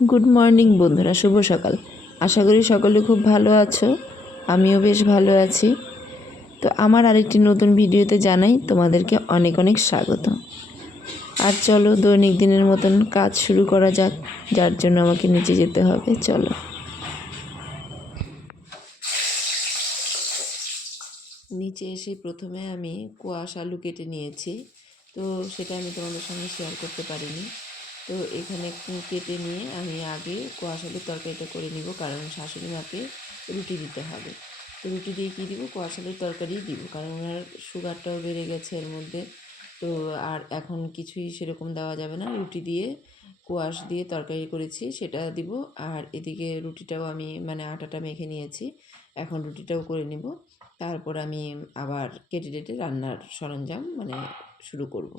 Good morning বন্ধুরা, শুভ সকাল। আশা করি সকলে খুব ভালো আছো, আমিও বেশ ভালো আছি। তো আমার আরেকটি নতুন ভিডিওতে জানাই তোমাদেরকে অনেক অনেক স্বাগত। আর চলো দৈনিক দিনের মতন কাজ শুরু করা যাক, যার জন্য আমাকে নিচে যেতে হবে। চলো। নিচে এসে প্রথমে আমি কোয়াশ আলু কেটে নিয়েছি, তো সেটা আমি তোমাদের সঙ্গে শেয়ার করতে পারিনি। তো এখানে কেটে নিয়ে আমি আগে কোয়াশ আলুর তরকারিটা করে নিব, কারণ শাশুড়ি মাকে রুটি দিতে হবে। তো রুটি দিয়ে কী দিব, কোয়াশ আলুর তরকারিই দিব, কারণ ওনার সুগারটাও বেড়ে গেছে এর মধ্যে। তো আর এখন কিছুই সেরকম দেওয়া যাবে না, রুটি দিয়ে কোয়াশ দিয়ে তরকারি করেছি সেটা দিব। আর এদিকে রুটিটাও আমি আটাটা মেখে নিয়েছি, এখন রুটিটাও করে নিব। তারপর আমি আবার কেটে রান্নার সরঞ্জাম শুরু করব।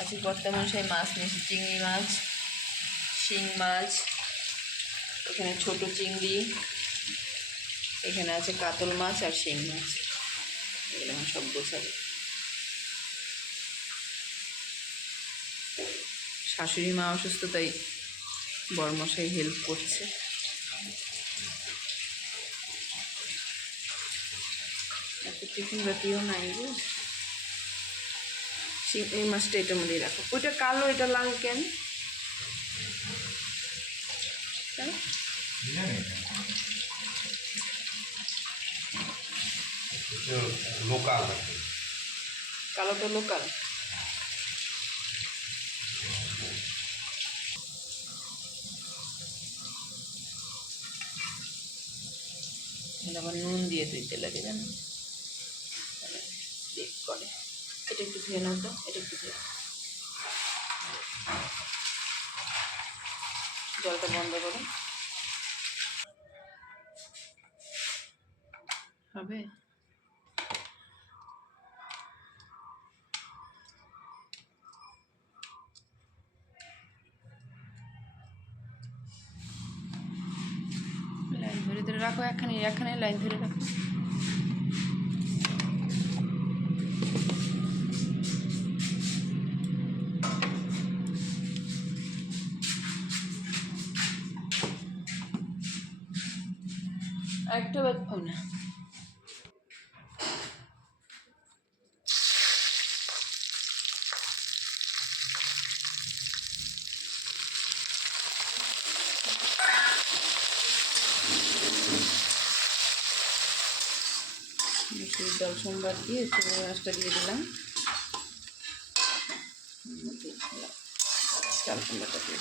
আজকে কর্তামশাই মাছ নিয়েছি, চিংড়ি মাছ, শিং মাছ, এখানে ছোট চিংড়ি, এখানে আছে কাতল মাছ আর শিং মাছ, এরকম সব গোছাবে। শাশুড়ি মা অসুস্থ, তাই বড়মশাই হেল্প করছে। এত টিফিন বাতিও নাই গো। এই মাছটা এটার মধ্যেই রাখো, ওইটা কালো এটা লাল কেন? লোকাল, কালোটা লোকাল। আবার নুন দিয়ে ধুইতে লাগে, জানো, দেখ করে। এটা একটু ধুয়ে নাও তো, এটা একটু ধুয়ে জলটা বন্ধ করো, হবে। লাইন ধরে ধরে রাখো, একখানে একখানে লাইন ধরে রাখো। একটা বাদ পাও না। জল সোমবার দিয়ে চিংড়ি মাছটা দিয়ে দিলাম, চাল কুমড়াটা দিয়ে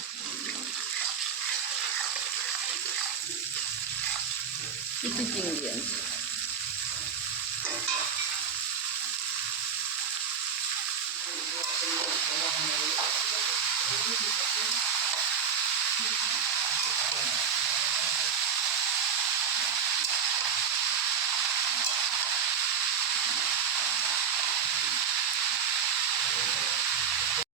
কিছু চিংড়ি আনছি।